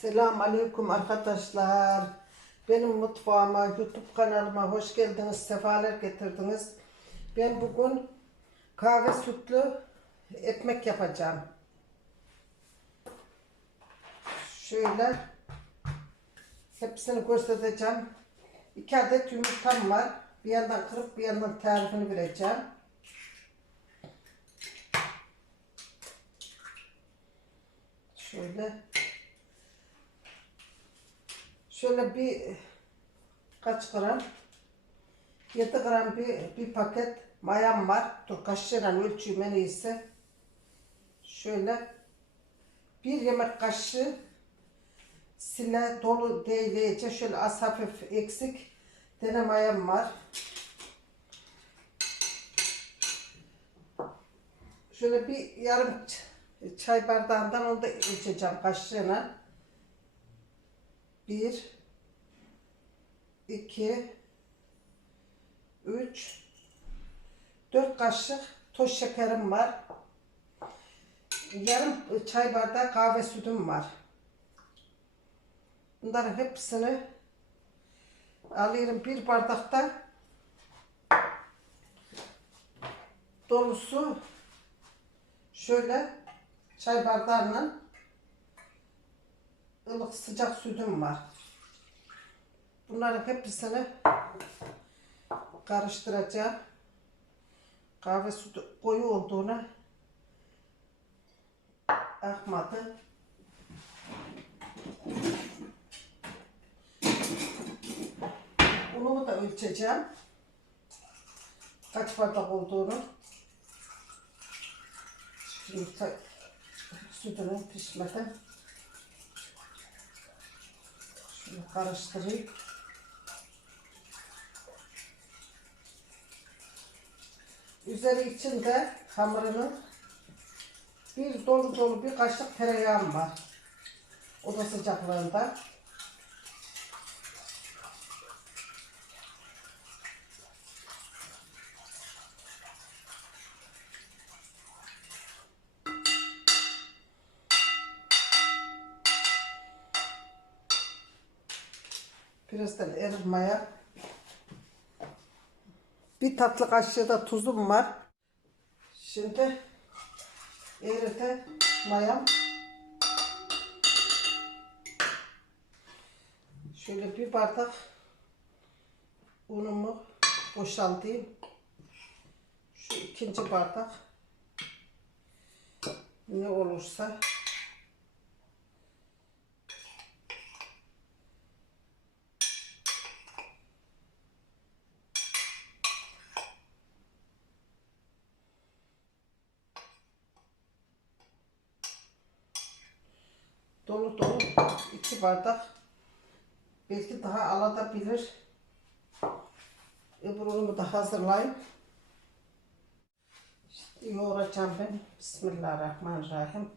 Selam aleyküm arkadaşlar. Benim mutfağıma, YouTube kanalıma hoş geldiniz, sefalar getirdiniz. Ben bugün kahve sütlü ekmek yapacağım. Şöyle hepsini göstereceğim. İki adet yumurtam var. Bir yandan kırıp bir yandan tarifini vereceğim. Şöyle Şöyle bir kaç gram? 7 gram bir, bir paket mayam var. Dur kaşığıyla ölçüyüm en iyisi. Şöyle bir yemek kaşığı sile dolu değilece şöyle az hafif eksik dene mayam var. Şöyle bir yarım çay bardağından onu da içeceğim kaşığına. Bir, iki, üç, dört kaşık toz şekerim var. Yarım çay bardağı kahve sütüm var. Bunların hepsini alıyorum bir bardakta dolusu şöyle çay bardağıyla ılık sıcak sütüm var. Bunların hepsini karıştıracağım. Kahve sütü koyu olduğuna akmadı. Unumu da ölçeceğim. Kaç bardak olduğunu. Şimdi ta- sütünün pişmeden şunu karıştırayım. Üzeri içinde hamurunun bir dolu dolu bir kaşık tereyağım var. Oda sıcaklığında. Birazdan erir maya. Bir tatlı kaşığı da tuzum var. Şimdi erite mayam. Şöyle bir bardak unumu boşaltayım. Şu ikinci bardak ne olursa dolu dolu iki bardak belki daha alabilir. Öbürünü de hazırlayayım. İşte yoğuracağım ben. Bismillahirrahmanirrahim.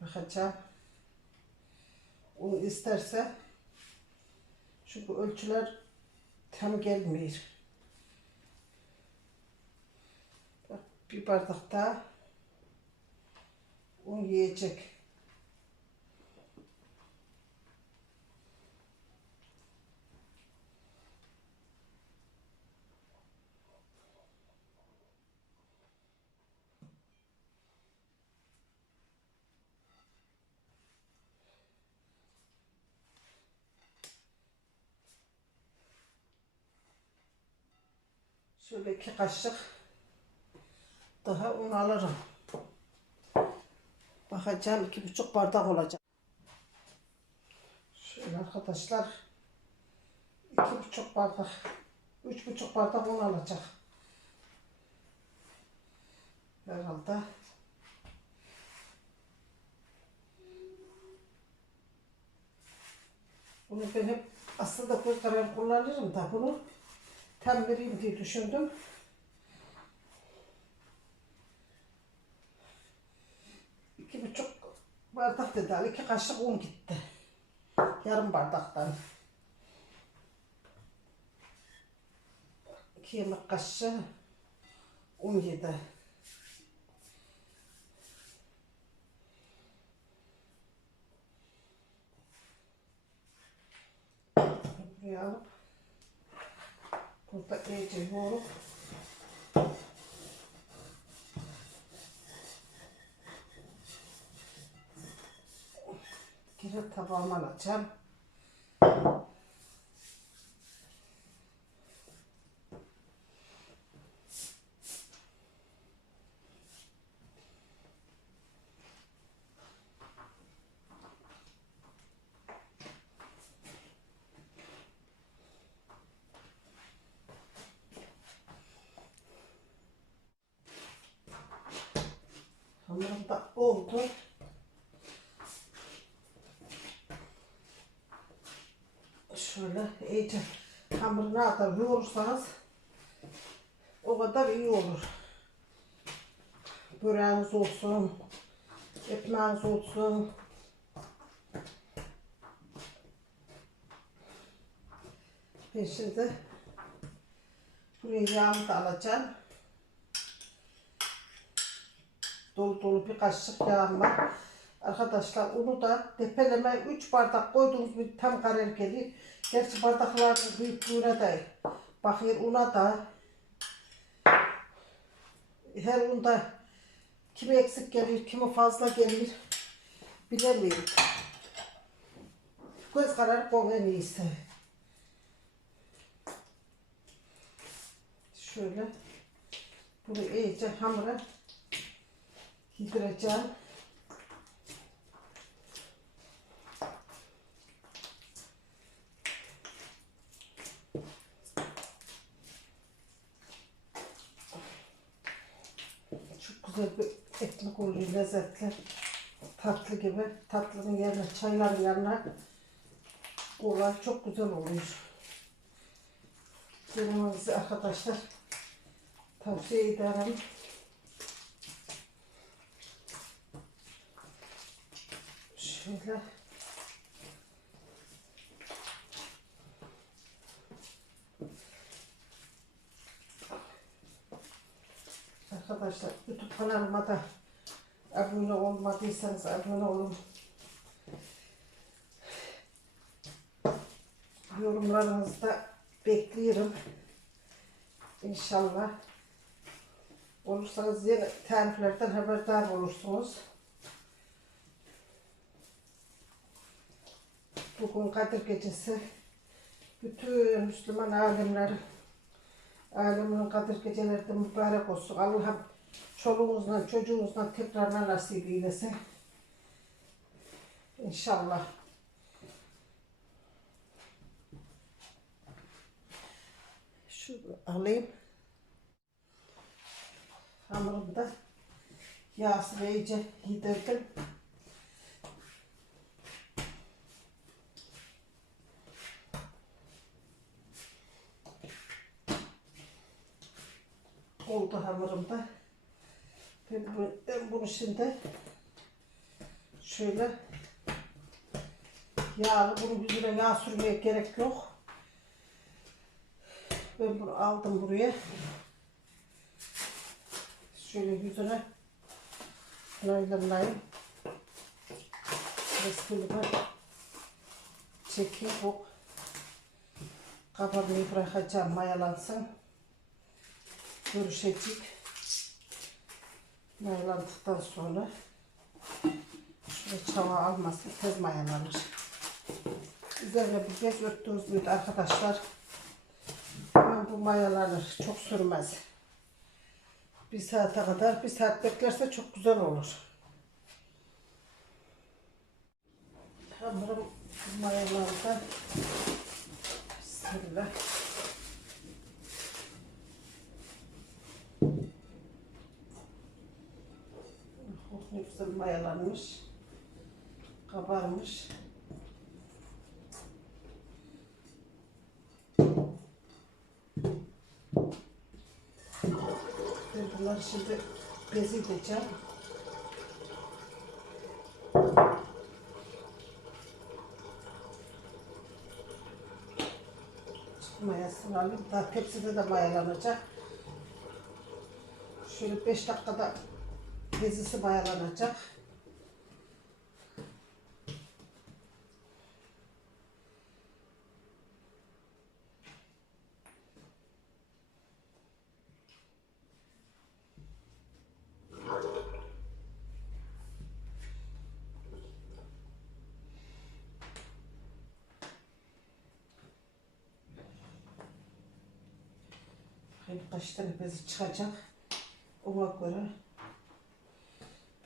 Bakacağım. Onu isterse çünkü ölçüler tam gelmiyor. Bir bardak daha un yiyecek. Şöyle iki kaşık daha un alırım. Bakacağım iki buçuk bardak olacak. Şöyle arkadaşlar iki buçuk bardak, üç buçuk bardak un alacak. Herhalde. Bunu ben hep aslında göz kararı kullanırım da bunu tam vereyim diye düşündüm. İki buçuk bardak dedi Ali. İki kaşık un gitti. Yarım bardaktan. İki yemek kaşığı un yedi. Buraya alıp burada iyice yoğurup geri tabağıma alacağım. Hamurum da oldu. Şöyle iyice hamuru ne kadar yoğurursanız o kadar iyi olur. Böreğiniz olsun, ekmeğiniz olsun. Ben şimdi buraya yağımı da alacağım. Dolu dolu bir kaşık yağım var. Arkadaşlar unu da tepeleme 3 bardak koyduğunuz bir tam karar gelir. Gerçi bardakların büyüklüğüne de bakıyor una da her unda kimi eksik gelir, kimi fazla gelir bilemiyorum. Göz kararı koy en iyisi. Şöyle bunu iyice hamura yedireceğim. Çok güzel bir ekmek oluyor, lezzetli. Tatlı gibi. Tatlının yerine, çayların yanına kolay çok güzel oluyor. Denemenizi arkadaşlar tavsiye ederim. Şöyle. Arkadaşlar YouTube kanalıma da abone olmadıysanız abone olun. Yorumlarınızı da bekliyorum. İnşallah. Olursanız yeni tariflerden haberdar olursunuz. Bugün Kadir Gecesi. Bütün Müslüman alemler alemin Kadir Geceleri mübarek olsun. Allah'ım çoluğunuzla çocuğunuzla tekrarına nasip eylesin. İnşallah. Şunu alayım. Hamurumu da yağsız iyice yedirdim. Oldu hamurumda. Ben, bu, bunu şimdi şöyle yağlı bunun yüzüne yağ sürmeye gerek yok. Ben bunu aldım buraya. Şöyle yüzüne naylonlayayım. Resmini çekeyim. Bu kabarmayı bırakacağım mayalansın görüşecek. Mayalandıktan sonra şöyle çava almasın tez mayalanır. Üzerine bir bez örttüğünüz müydü arkadaşlar? Bu mayalanır. Çok sürmez. Bir saate kadar, bir saat beklerse çok güzel olur. Hamurum mayalandı. Bismillah. Güzel mayalanmış. Kabarmış. Ben bunları şimdi bezeyeceğim. Mayasını alayım. Daha tepside de mayalanacak. Şöyle 5 dakikada bezisi bayalanacak. Kaç tane bezi çıkacak. Ona göre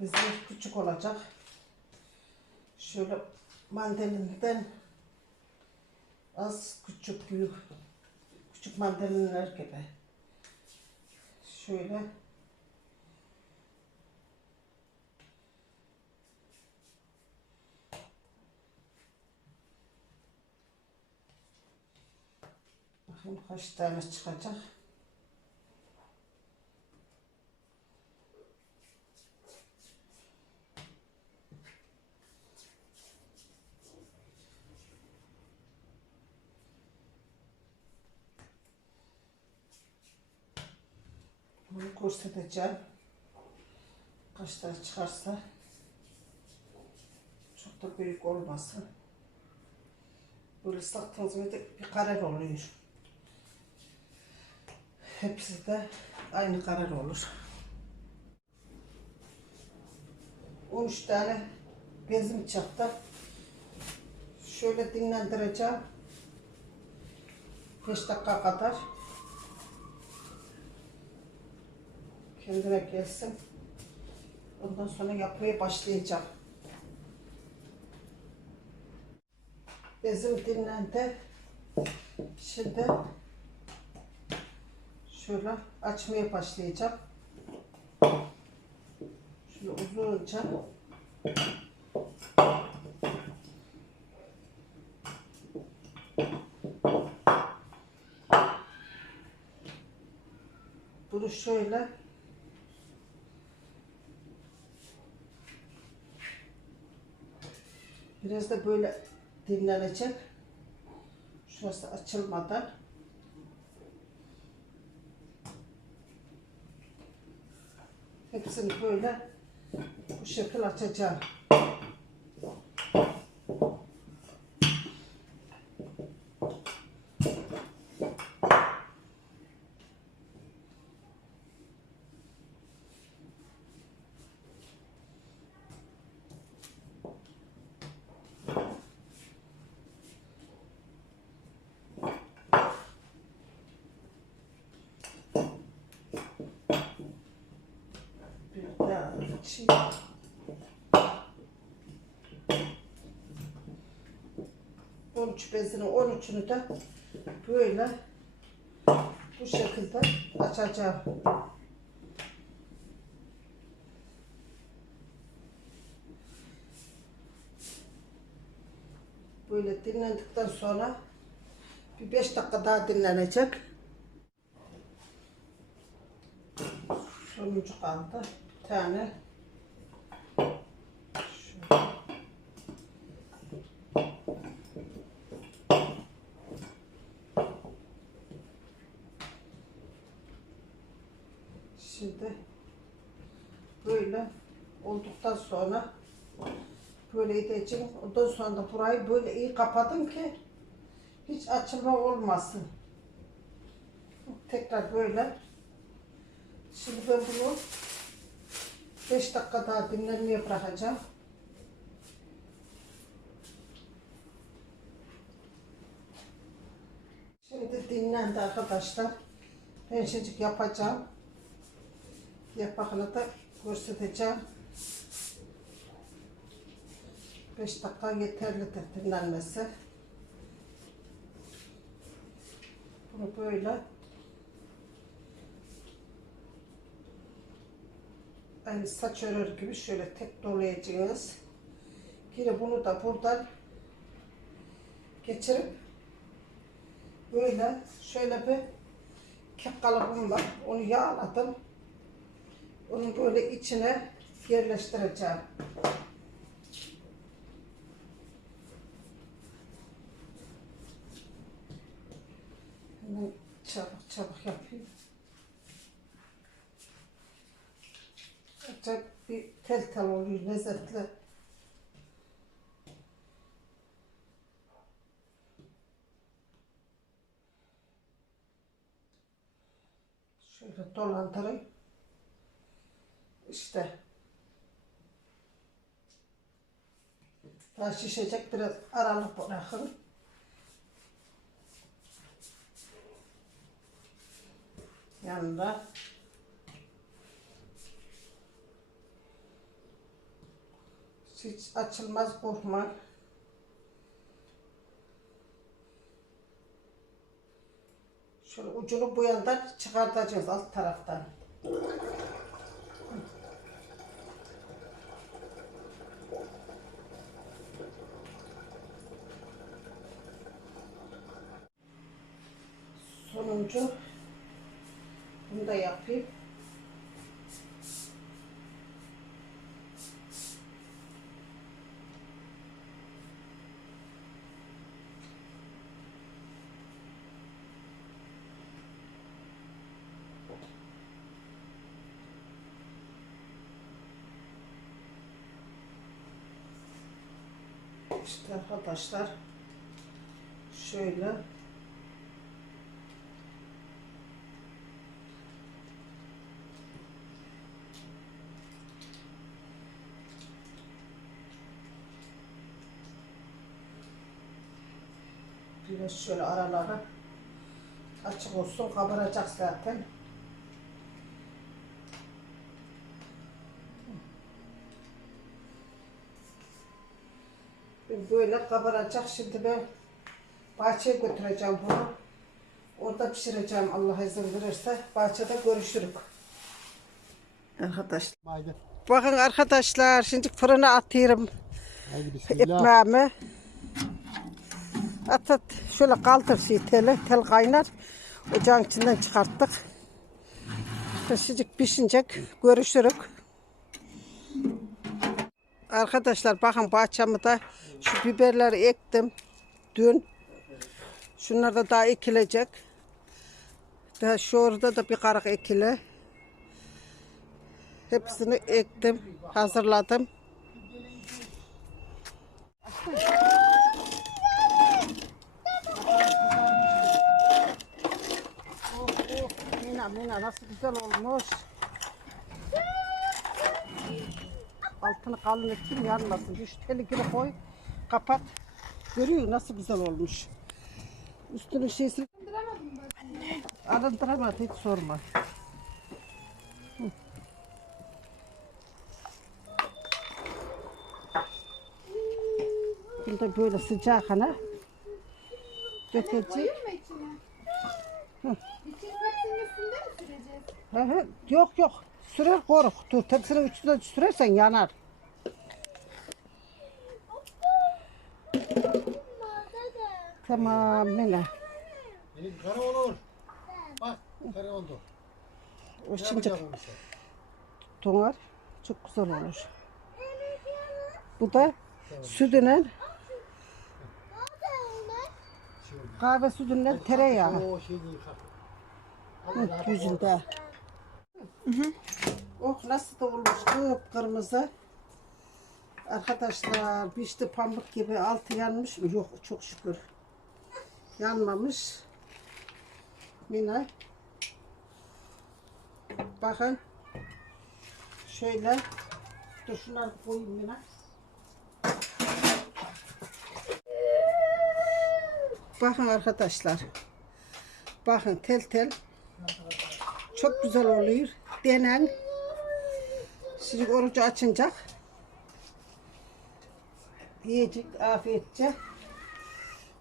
bezler küçük olacak. Şöyle mandalinden az küçük büyük küçük mandalinler gibi. Şöyle Bakayım kaç tane çıkacak. Bunu göstereceğim. Tane çıkarsa çok da büyük olmasın. Böyle gibi de bir karar oluyor. Hepsi de aynı karar olur. 13 tane bezim çıktı. Şöyle dinlendireceğim. 5 dakika kadar. Kendine gelsin. Ondan sonra yapmaya başlayacağım. Bezim dinlendi. Şimdi şöyle açmaya başlayacağım. Şöyle uzunca bunu şöyle biraz da böyle dinlenecek. Şurası açılmadan. Hepsini böyle bu şekil açacağım. Bir daha açayım. On üç bezini, on üçünü de böyle bu şekilde açacağım. Böyle dinlendikten sonra bir beş dakika daha dinlenecek. Sonuncu kaldı. Bir tane. Şöyle. Şimdi böyle olduktan sonra böyle edeceğim. Ondan sonra da burayı böyle iyi kapadım ki hiç açılma olmasın. Tekrar böyle Şimdi ben bunu 5 dakika daha dinlenmeye bırakacağım. Şimdi dinlendi arkadaşlar. Ben şimdi yapacağım. Yapakını da göstereceğim. 5 dakika yeterlidir dinlenmesi. Bunu böyle aynı saç örür gibi şöyle tek dolayacaksınız. Yine bunu da buradan geçirip böyle şöyle bir kek kalıbım var. Onu yağladım. Onu böyle içine yerleştireceğim. Hemen çabuk çabuk yapayım. Acayip bir tel tel oluyor, lezzetli. Şöyle dolandırayım. İşte. Daha şişecek biraz aralık bırakın. Yanında. Hiç açılmaz korkma. Şöyle ucunu bu yandan çıkartacağız alt taraftan. Sonuncu bunu da yapayım. İşte arkadaşlar şöyle biraz şöyle araları açık olsun kabaracak zaten. Böyle kabaracak. Şimdi ben bahçeye götüreceğim bunu. Orada pişireceğim Allah izin verirse. Bahçede görüşürük. Arkadaşlar. Haydi. Bakın arkadaşlar şimdi fırına atıyorum Haydi bismillah. At at şöyle kaldır şey teli. Tel kaynar. Ocağın içinden çıkarttık. Taşıcık pişinecek. Görüşürük. Arkadaşlar bakın bahçemde şu biberleri ektim. Dün. Şunlar da daha ekilecek. Daha şu orada da bir karık ekili. Hepsini ektim. Hazırladım. Oh, oh, Mina, Mina nasıl güzel olmuş. Altını kalın ettim yanmasın. Şu teli gibi koy. Kapat. Görüyor nasıl güzel olmuş. Üstünün şeysi... Arındıramadı hiç sorma. Hı. Bunu da böyle sıcak ana. Dökeceğiz. İçin tepsinin üstünde mi süreceğiz? Hı hı. Yok yok. Sürer koruk. Dur tepsinin üstüne sürersen yanar. Tamam Mine. Benim kara olur. Bak kara oldu. O şimdi donar. Çok güzel olur. Bu da sütüne kahve sütünden tereyağı. O şeyi yıkar. Hı, yüzünde. Oh nasıl da olmuş kıpkırmızı. Arkadaşlar pişti pamuk gibi altı yanmış mı? Yok çok şükür. Yanmamış. Mina. Bakın. Şöyle. Dur şunları koyayım Mina. Bakın arkadaşlar. Bakın tel tel. Çok güzel oluyor. Denen. Şimdi orucu açınacak. Yiyecek afiyetçe.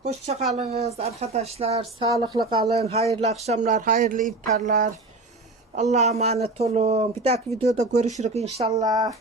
Hoşça kalınız arkadaşlar. Sağlıklı kalın. Hayırlı akşamlar, hayırlı iftarlar. Allah'a emanet olun. Bir dahaki videoda görüşürüz inşallah.